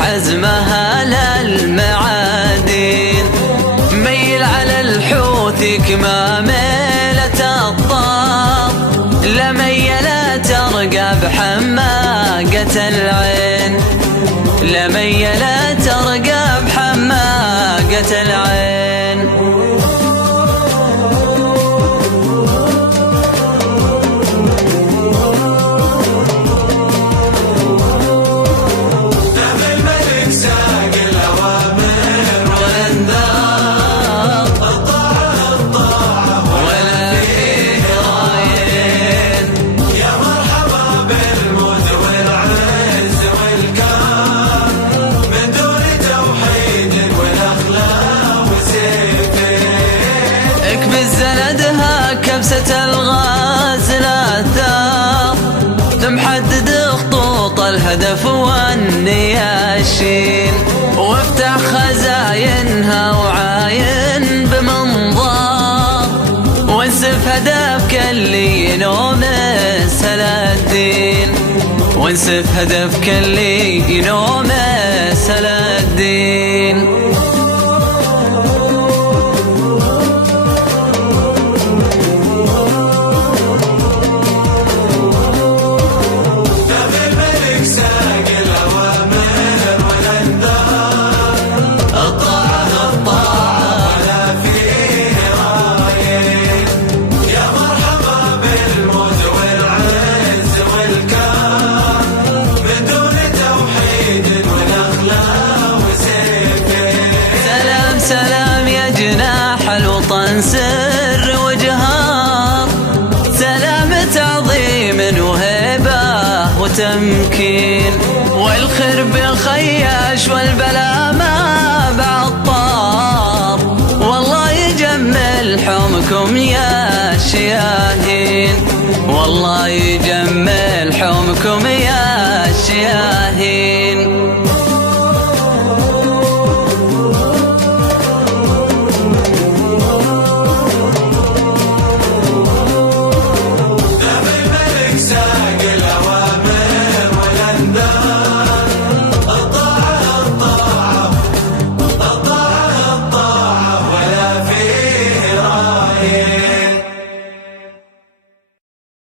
حزمها للمعادين، ميل على الحوت كماملة الطاب، لميلة ترقى بحماقة العين، لميلة ترقى بحماقة العين. زندها كبسة الغازل الثار، محدد خطوط الهدف والنياشين، وافتح خزاينها وعاين بمنظار، وانسف هدفك اللي ينوم سلادين، وانسف هدفك اللي ينوم سلادين. سلام يا جناح الوطن سر وجهار، سلام تعظيم وهيبة وتمكين، والخير بالخياش والبلا ما بعطار، والله يجمل حومكم يا شياهين، والله يجمل حومكم يا شياهين.